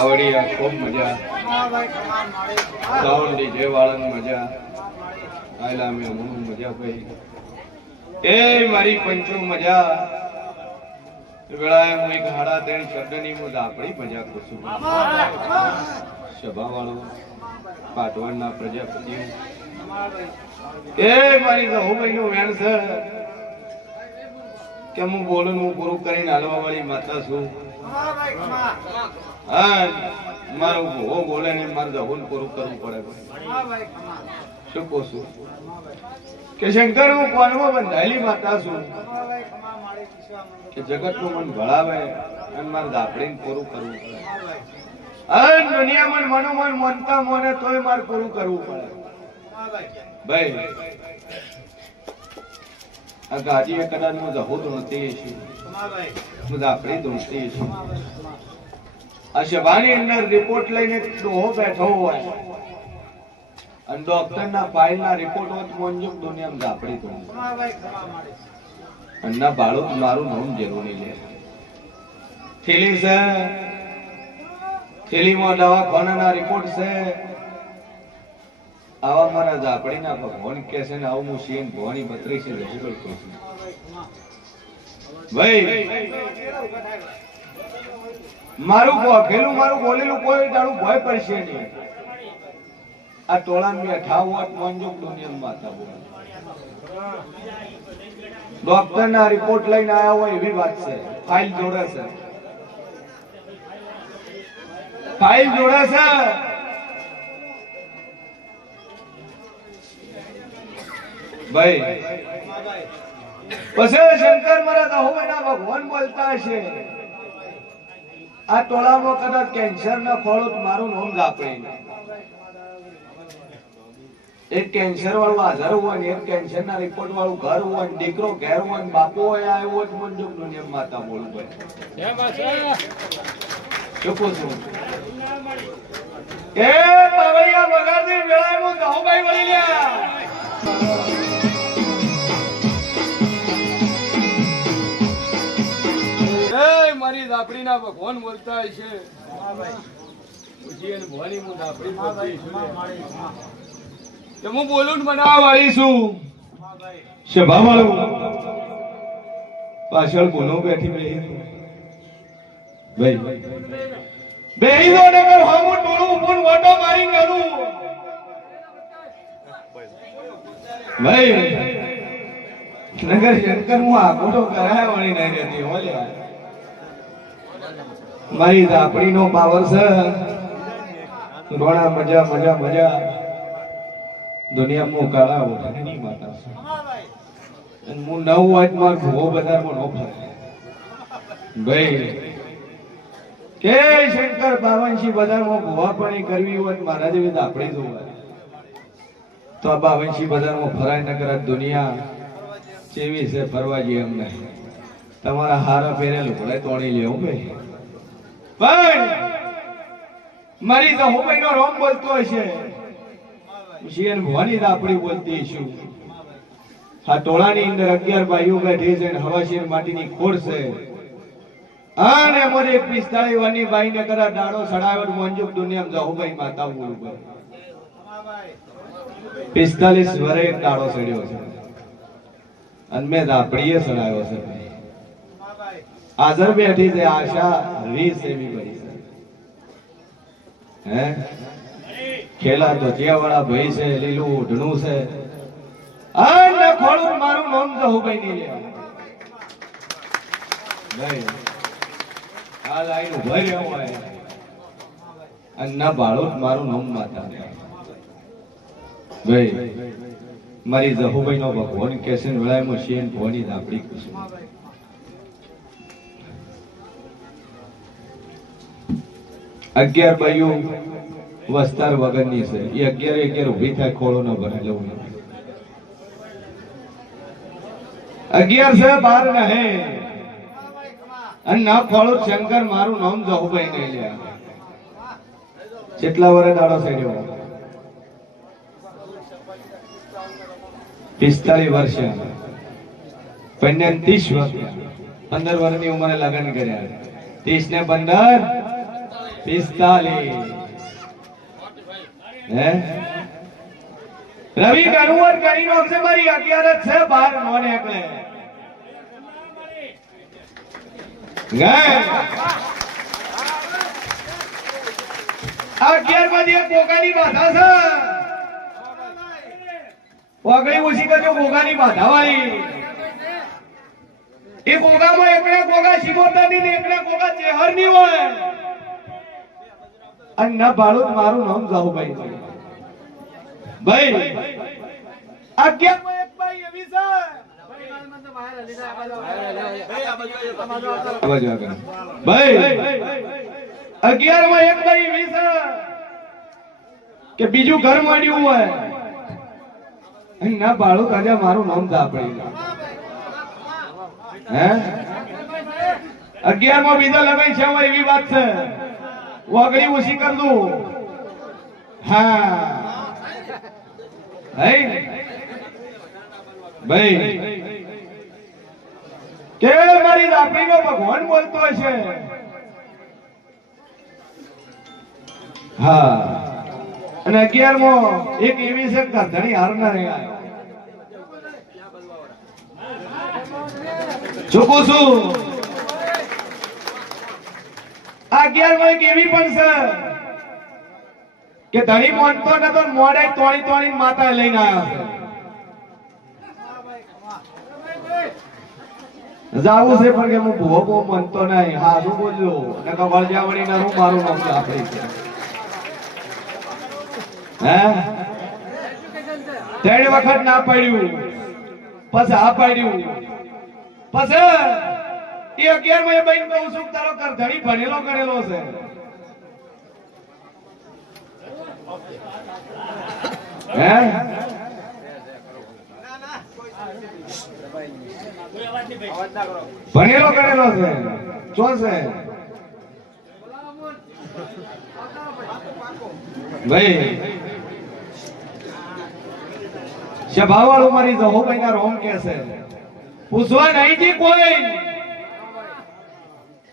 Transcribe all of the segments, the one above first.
કાવડિયા ખૂબ મજા, સાવંડી જે વાળન મજા, આયલા મે હું મજા ભાઈ એ મારી પંચો મજા વેળાએ હું એક હાડા દેણ શબ્દની મુદ આપણી મજા કરું સભા વાળો પાટવણના પ્રજાપતિ એ મારી જહુભાઈ નું વેણ છે કે હું બોલું હું પૂરું કરીને હાલવા વાળી માતા છું. હા મારું ભો બોલે ને મારે જહુન પૂરું કરવું પડે. શું કહું છું કે શંકર હું કોનમાં બંધાયેલી માતા છું કે જગત નું મન ભળાવે અને મારે દાપડીને પૂરું કરવું પડે. અને દુનિયામાં મનોમન મનતા મને તોય મારે પૂરું કરવું પડે. ભાઈ આ ગાડી કદાચ હું જહો ધોણતી છું, હું દાપડી ધોણતી છું. આ સભાની અંદર રિપોર્ટ લઈને ડોહો બેઠો હોય અને ડોક્ટર ના ફાઇલ ના રિપોર્ટ હોય મોંજુક દુનિયામાં દાપડી ધોણ અને ના બાળક મારું નામ જરૂરી લે. થેલી છે, થેલીમાં દવાખાનાના રિપોર્ટ છે. આવા મારા દાપડી ના ભગવાન કે છે ને આવું હું સીએમ ભવાની 32 રજૂ કરતો છું. ભાઈ મારું ભોગેલું મારું બોલેલું કોઈ દાડું ભય પડશે નહીં. આ ટોળામાં બેઠા હોત મંજુક દુનિયામાં માતા બોલે ડોક્ટર ના રિપોર્ટ લઈને આયા હોય એવી વાત છે. ફાઇલ જોડે છે, ફાઇલ જોડે છે. ભાઈ પછી શંકર મારા દહોના ભગવાન બોલતા હશે આ ટોળામાં કદાચ કેન્સર ના ફળો મારું નામ જાપે. એક કેન્સર વાળું હાજર હોય ને એક કેન્સર ના રિપોર્ટ વાળું ઘર હોય ને દીકરો ઘેર હોય ને બાપો હોય આવ્યો જ મંજુક દુનિયા માતા બોલું ભાઈ. શું છું એ પાવૈયા વગાડતી વેળામાં દહોભાઈ વળી લ્યા. મારી દાપડી ના ભગવાન બોલતા છે. હું બોલું બનાવવા વાળી છું. સભા વાળું પાછળ બોલો બેઠી બેહી બેહી દો નગર હું ટોળું ઉપર મોટો મારી કરું. ભાઈ નગર શંકર હું આખો કરાયા વાળી નહીં રહેતી હોલે. મારી દાપડી નો પાવર છે. રોણા મજા મજા મજા દુનિયામાં કાળા ઓઢાની માતા છે. અને હું નવ વાત માર ભો બજારમાં નો ફરે. ભાઈ કે શંકર 52 બજારમાં ભોવા પાણી કરવી હોય મારા જેવી દાપડી જોવા તો આ 52 બજારમાં ફરાય ન કરે. દુનિયા કેવી છે ફરવા જઈએ એમ નહીં. તમારા હારા પહેરેલું ભલે તોડી લેવું ભાઈ. પણ મારી તો હું ભાઈ નો રોમ બોલતો હશે શિયન ભવાની દાપડી બોલતી છું. આ ટોળાની અંદર 11 બાઈઓ બેઠી છે અને હવાશીર માટીની ખોડ છે. અને મોરે 45 વાની બાઈ ને કરા ડાળો સડાવટ મંજુક દુનિયામાં જહુભાઈ માતા બોલું ભાઈ. 45 વરે એક ડાળો સડ્યો છે અને મેં દાપડીએ સડાવ્યો છે ભાઈ. હાજર બેઠી છે આશા રીસ એવી ભાઈ છે. હે ખેલા તો વાળા ભાઈ છે, લીલું ઓઢણું છે. અને ખોળું મારું નામ જહુભાઈ ની લે ભાઈ. આ લાઈન ઉભા રહ્યો હોય અને ના બાળો મારું નામ માતા ભાઈ. મારી જહુભાઈ નો ભગવાન કેસન વેળામાં શેન ભવાની દાપડી કુસુમ. અગિયાર બાઈઓ વસ્તાર વગરની છે. એ 11 ઉભી થાય ખોળો ન ભરાય લેવું. 11 છે 12 નહે અને ના ખોળો શંકર મારું નામ જહુભાઈ નહીં લે. કેટલા વર્ષ દાડો થયો? 45 વર્ષ. પન્યા 30 વર્ષ. 15 વર્ષની ઉંમરે લગ્ન કર્યા. 30 ને 15 45 હે રવિ ગણુવર ગણી નો છે મારી 11 છે 12 નો નીકળે ગઈ 11 માંથી એક ગોગાની બાધા છે ઓગળી ઓછી કરજો ગોગાની બાધા વાળી એ ગોગામાં એકડા ગોગા શિવોતરની ને એકડા ગોગા ચેહરની હોય અને ના ભાડું મારું નામ જાહુભાઈ ભાઈ 11 માં એક ભાઈ એવી છે ભાઈ 11 માં એક ભાઈ એવી છે કે બીજું ઘર માંડ્યું હોય અને ના ભાડું રાજા મારું નામ જાપડી હે 11 માં બીજા લગાઈ છે એવી વાત છે વાગડી ઓછી કર દઉં હા ભાઈ કે મારી લાપડીનો ભગવાન બોલતો છે હા અને 11 માં એક એવી છે કરધણી હારના રહ્યા ચૂકું છું 11 માં એક એવી પણ છે કે ધણી મોનતો નતો મોડે તોડી તોડી માતા લઈને આવ્યા છે જાવું છે પણ કે હું ભૂવો બહુ મનતો નહીં હા શું બોલ્યો નકા વળજાવણી ના હું મારું નામ આપણી છે હે 3 વખત ના પડ્યું પછી આ પડ્યું પછી એ 11 માં બહેન કહું છું તારો કરધણી ભણેલો કરેલો છે હે ભણેલો કરેલો છે શું છે ભાઈ સભાવાળું મારી જહોભાઈ ના રોમ કે છે પૂછવા નહીં થી કોઈ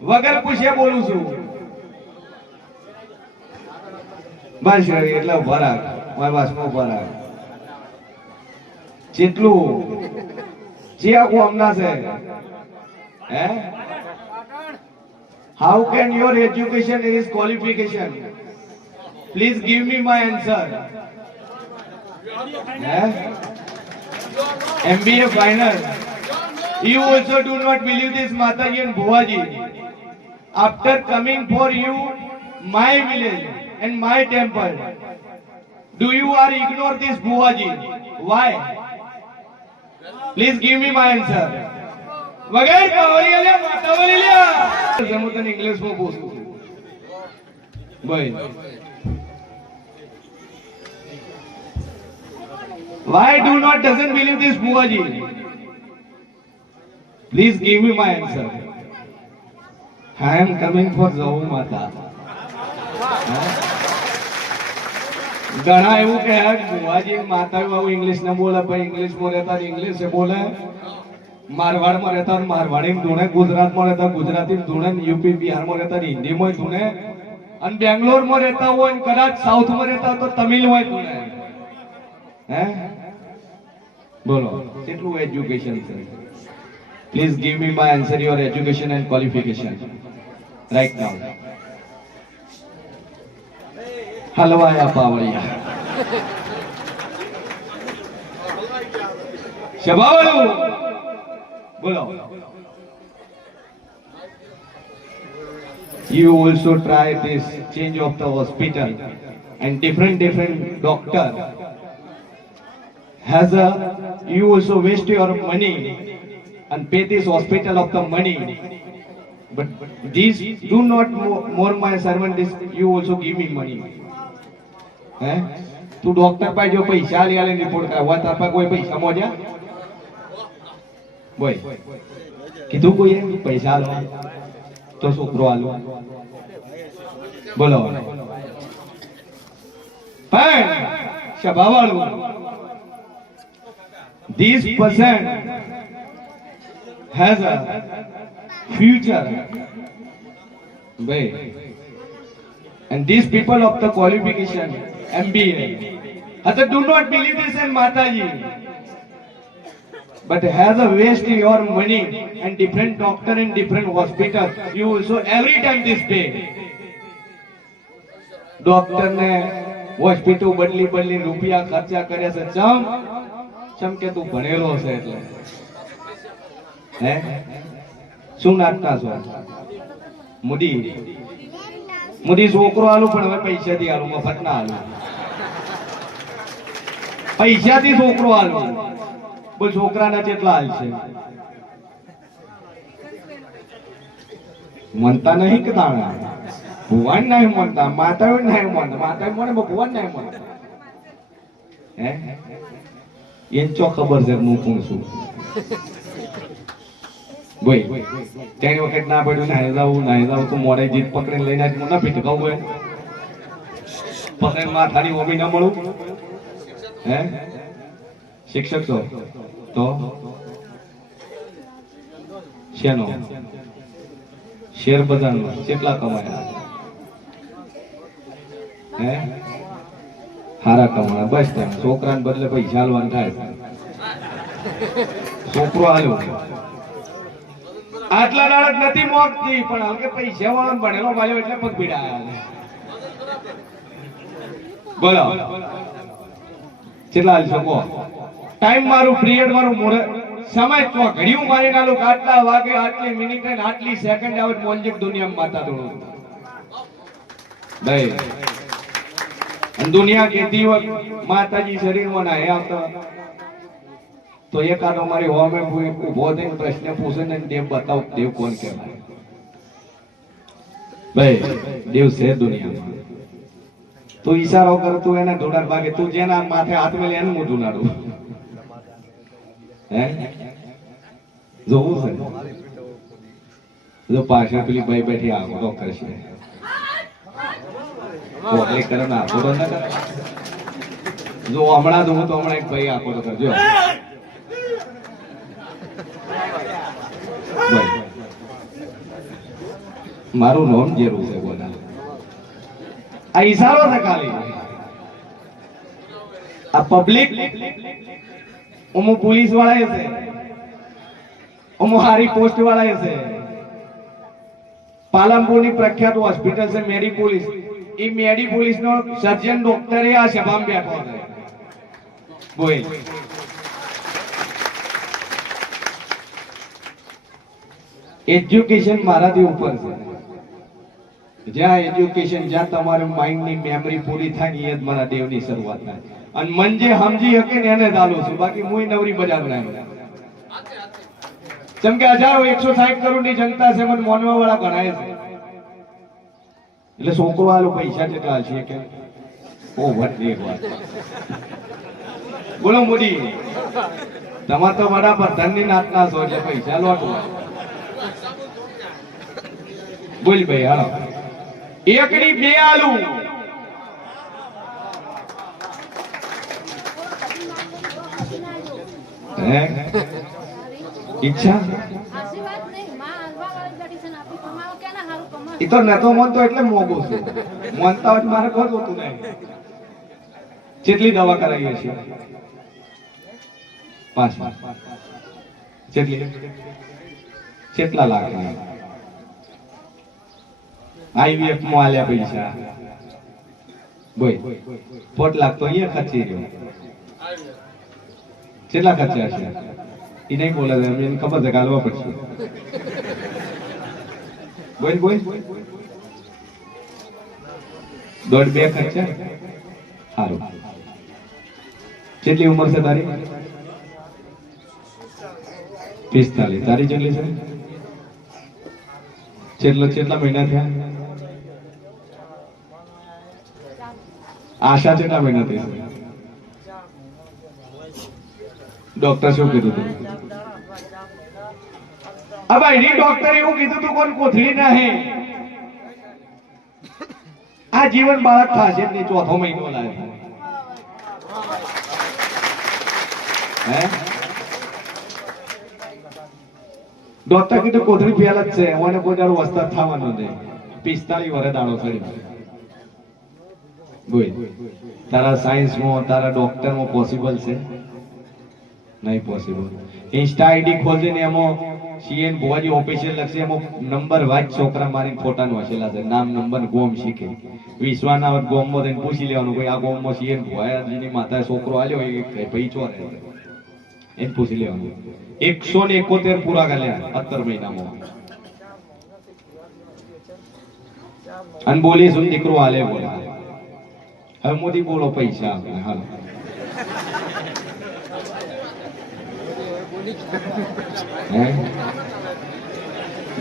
વગર પૂછે બોલું છું બસ એટલે ભરાક મારા વાસમાં ભરાક જેટલું જે આખું હમણાં છે હે how can your education is qualification please give me my answer MBA final you also do not believe this Mataji and Bhuaji after coming for you my village and my temple do you are ignore this Bhuaji why please give me my answer વગર પાવલી લે માતાવલી લે હું તને English માં પૂછું ભાઈ why do not doesn't believe this Bhuaji please give me my answer I am coming for Zau Mata ઘણા એવું કહે ભુવાજી માતા બાબુ ઇંગ્લિશ ના બોલે પણ ઇંગ્લિશ માં રહેતા ઇંગ્લિશ બોલે મારવાડ માં રહેતા મારવાડી ધૂણે ગુજરાત માં રહેતા ગુજરાતી ધૂણે યુપી બિહાર માં રહેતા હિન્દી માં ધૂણે અને બેંગ્લોર માં રહેતા હોય કદાચ સાઉથ માં રહેતા તો તમિલ માં ધૂણે હે બોલો કેટલું એજ્યુકેશન છે please give me my answer your education and qualification right now હલવાયા પાવળિયા શબાવાળું બોલો you also try this change of the hospital and different doctor has a you also waste your money and pay this hospital of the money but these do not more my servant this you also give me money હે તું doctor પાસે જો પૈસા લઈ આલે report કરાવવા તાર પાસે કોઈ પૈસા મોજ્યા બોય કીધું કોઈ પૈસા આલો તો છોકરો આલો બોલો પણ સભાવાળું this person has a future ભાઈ And these people of the qualification, MBA, do not believe this in Mataji, but has a waste your money and different doctor in different hospital. You so every time this pay. Doctor ने hospital बदली रुपया खर्चा करे से चम के तू भणेलो છે એટલે હે શું નાખતા છો મુદી છોકરો આલું પણ હવે પૈસાથી આલું મફત ના આલું પૈસાથી છોકરો આલું બોલ છોકરાના કેટલા હાલ છે મનતા નહીં કે તાણા ભુવન નહીં મનતા માતા નહીં મનતા માતા મને ભુવન નહીં મનતા હે એન ચો ખબર છે હું કોણ છું બોય તેની વખત ના પડ્યું નાહી જાવ તો મોડે જીત પકડીને લઈને આજ મને ભીટકાવું હોય પકડીને માથાની ઓમી ના મળું હે શિક્ષક છો તો શેનો શેર બજારનો કેટલા કમાયા હે હારા કમાણા બસ તેમ છોકરાને બદલે પૈસા આલવાનું થાય છોકરો આલ્યો આટલા દાડક નથી મોકતી પણ હલકે પૈસા વાળો ભણેલો ભાઈઓ એટલે પગ પીડા બોલો કેટલા હાલશો કહો ટાઈમ મારું પીરિયડ મારું મોડે સમય તો ઘડિયું મારી નાલું આટલા વાગે આટલી મિનિટ અને આટલી સેકન્ડ આવે મોંજીક દુનિયામાં માતા દોડું દઈ અને દુનિયા કેતી હોય માતાજી શરીરમાં ના આવતા તો એકાદો મારી હોમે ઉભો થઈને પ્રશ્ન પૂછે ને દેવ બતાવ દેવ કોણ કહેવાય ભાઈ દેવ છે દુનિયામાં તું ઈશારો કર તું એને ધોડાર ભાગે તું જેના માથે હાથ મેલે એનું મોઢું નાડું હે જોવું છે જો પાછળ પેલી ભાઈ બેઠી આખો કરશે કોટલી કરે ના આખો તો ના કરે જો હમણાં જોઉં તો હમણાં એક ભાઈ આખો તો કરજો મારું નામ જેરું છે બોલા આ ઈશારો છે ખાલી આ પબ્લિક ઓમો પોલીસ વાળા છે ઓમો હારી પોસ્ટ વાળા છે પાલનપુરની પ્રખ્યાત હોસ્પિટલ છે મેડી પોલીસ એ મેડી પોલીસ નો સર્જન ડોક્ટર આ સભામાં બેઠો છે બોલ એજ્યુકેશન મારાથી ઉપર છે જ્યાં એજ્યુકેશન જ્યાં તમારું માઇન્ડ ની મેમરી પૂરી થાય એ જ મારા દેવની શરૂઆત થાય અને મન જે સમજી શકે ને એને ચાલુ છું બાકી હું નવરી બજાર નહીં જેમ કે 160 કરોડની જનતા છે મને મોનવા વાળા ગણાય છે એટલે છોકરો આલો પૈસા કેટલા છે કે ઓ ભટલી એક વાત બોલો મોદી તમાર તો બડા પ્રધાનની નાતના છો એટલે પૈસા લોટવા બોલ ભાઈ હાલો એકની બે આલુ હે ઈચ્છા ઈ તો નતો મોનતો એટલે મોગો છે મોનતા હોય મારે કોઈ હોતું નહીં કેટલી દવા કરાવીએ છીએ 5 કેટલા લાખ આઈવીએફ માં આલ્યા પૈસા બોય 4 લાખ તો અહીંયા ખર્ચી રહ્યો કેટલા ખર્ચા છે એ નહીં બોલે મને ખબર છે ગાલવા પડશે બોલ બોલ 1.5 ખર્ચા સારું કેટલી ઉંમર છે તારી 45 તારી કેટલી છે કેટલા મહિના થયા આશા કેટલા મહિના થયા ડોક્ટર શું કીધું તું अब भाई डॉक्टर એવું કીધું તું કોણ કોથળી નહીં આ જીવન બાળક થાશે ને ચોથો મહિનો લાગે હે ડોક્ટર કીધું કોથળી ફેલ જ છે ઓને કોઈ દાડો વસ્તા થવાનું નહીં 45 વર્ષ દાડો ચડી બોલ તારા સાયન્સમાં તારા ડોક્ટરમાં પોસિબલ છે નહીં પોસિબલ ઇન્સ્ટા આઈડી ખોલજે ને એમાં સીએન ભુવાજી ઓફિશિયલ લખશે એમાં નંબર વાંચ છોકરા મારીને ફોટાનું હસેલા છે નામ નંબર ગોમ શીખે વિશ્વાના ગોમમાં થઈને પૂછી લેવાનું કોઈ આ ગોમમાં સીએન ભુવાજીની માતા છોકરો આલ્યો એ ભાઈ ચો રહે એને પૂછી લેવાનું 171 પૂરા કર્યા 17 મહિનામાં અને બોલી શું દીકરો હાલે બોલે હવે મોદી બોલો પૈસા આપણે હાલો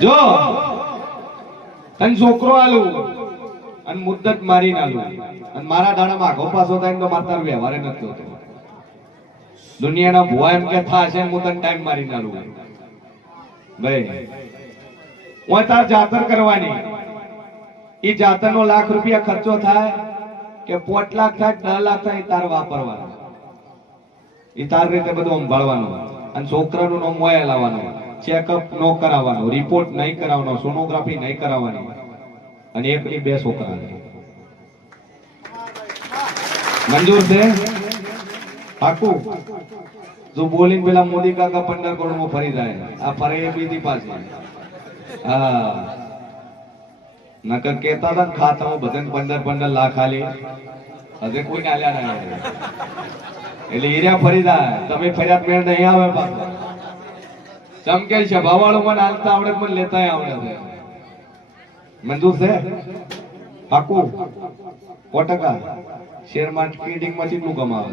જો તન છોકરો આલું અને મુદ્દત મારીને આલું અને મારા દાડામાં આખો પાછો થાય તો માતાર વ્યવહારે નથી હોતો દુનિયાના ભુવા એમ કે થાશે હું તને ટાઈમ મારીને આલું ભાઈ હું તાર જાતર કરવાની એ જાતરનો લાખ રૂપિયા ખર્ચો થાય કે 5 લાખ થાય 10 લાખ થાય તાર વાપરવાનો એ તાર રીતે બધું સંભાળવાનું અને છોકરાનું નામ મોયા લાવવાનું ચેકઅપ નો કરાવવાનું રિપોર્ટ નહીં કરાવવાનો સોનોગ્રાફી નહીં કરાવવાની અને એકની 2 છોકરા મંજૂર છે પાકું જો બોલીને પેલા મોદી કાકા 15 કરોડમાં ફરી જાય આ ફરે એ બીજી પાસે હા નકર કેતા હતા ખાતામાં બધાને 15 લાખ આલે હજે કોઈ આલ્યા નહીં એટલે એરિયા ફરી જાય તમે ફરિયાદ મેળ નહીં આવે પાછો ચમકે છે ભાવાળો મને હાલતા આવડે મને લેતા આવડે છે મંજૂર છે પાકું 100% શેર માર્કેટિંગ માં કેટલું કમાવે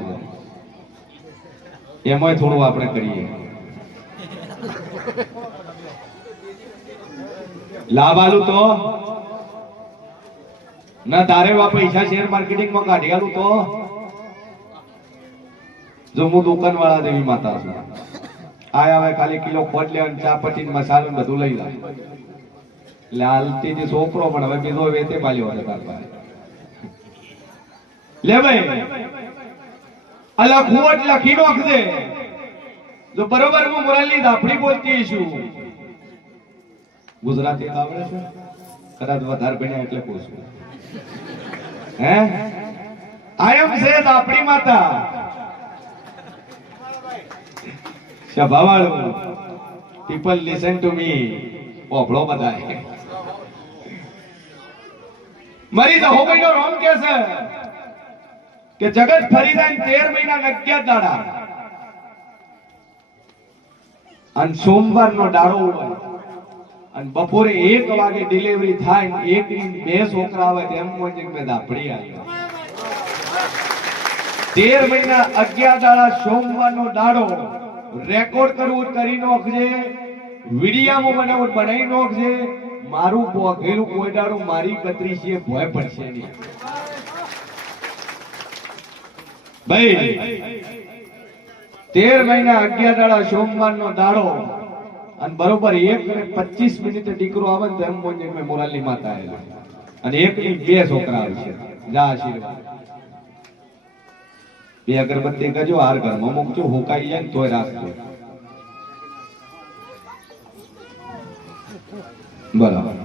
છે એમાંય થોડું આપણે કરીએ લાભ આલું તો ના તારે વા પૈસા શેર માર્કેટિંગ માં કાઢી આલું તો જો હું દુકાન વાળા દેવી માતા છું આય હવે ખાલી કિલો ખોટ લેવાનું ચા પતી મસાલો બધું લઈ લે એટલે હાલતી જે છોકરો પણ હવે બીજો વેતે પાલ્યો છે કાકા લે ભાઈ અલા ખોટ લખી નાખજે જો બરોબર હું મોરાલી દાફડી બોલતી છું ગુજરાતી આવડે છે કદાચ વધારે ભણ્યા એટલે પૂછું હે આઈ એમ સે દાફડી માતા Shabawalu, people listen to me. ઓભળો બધાય મરી તો હો ગયો રોમ કે છે કે જગત ફરી જાય 13 મહિના 11 દાડા અને સોમવારનો દાડો હોય અને બપોરે 1 વાગે ડિલિવરી થાય એક ની 2 છોકરા આવે તેમ મોજે મે દાપડી આવ્યો 13 મહિના 11 દાડા સોમવારનો દાડો રેકોર્ડ કરવું કરી નોખજે વિડિયામાં બનાવટ બનાવી નોખજે મારું બોગેલું કોઈ દાડું મારી કતરી છે ભોય પડશે નહીં ભાઈ 13 મહિના 11 દાડા સોમવારનો દાડો અને બરોબર 1:25 દીકરો આવે ને તેમ મોજે મે મોરાલી માતા આવેલા અને એક ની 2 છોકરા આવશે જા આશીર્વાદ બે અગરબત્તી કરજો હાર ઘરમાં મૂકજો હુકાઈ જાય તોય રાખજો બરાબર